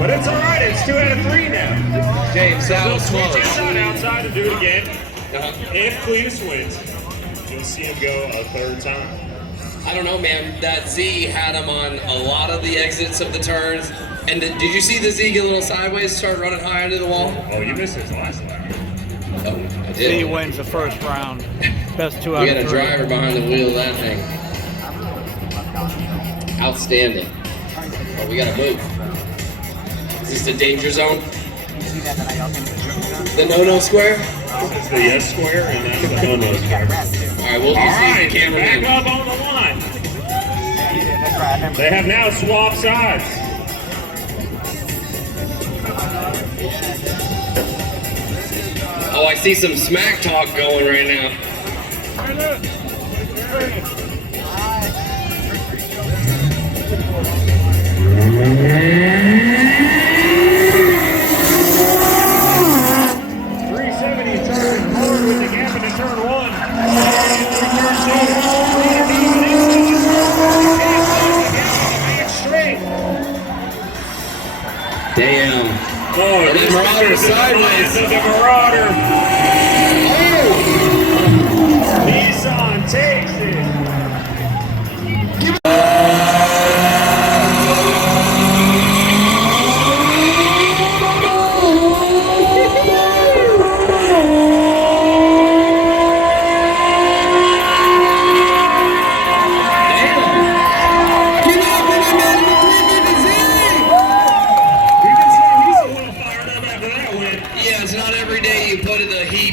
But it's all right. It's 2 out of 3 now. James, that He'll was switch close. inside outside and do it again. If Cleetus wins, you'll see him go a 3rd time. I don't know, man. That Z had him on a lot of the exits of the turns. And did you see the Z get a little sideways, start running high into the wall? Oh, you missed his last lap. Oh, I did. Z wins the first round. Best 2 out We of got a 3. driver behind the wheel of that thing. Outstanding. Oh, we gotta move. Is this the danger zone? The no-no square? It's the yes square and that's the no-no square. Alright, we'll All just use right, the camera back in. up on the line. They have now swapped sides. Oh, I see some smack talk going right now. Turn forward with the gap into turn 1. Damn. Oh, And then Marauder sideways. The Marauder. Oh! Nissan takes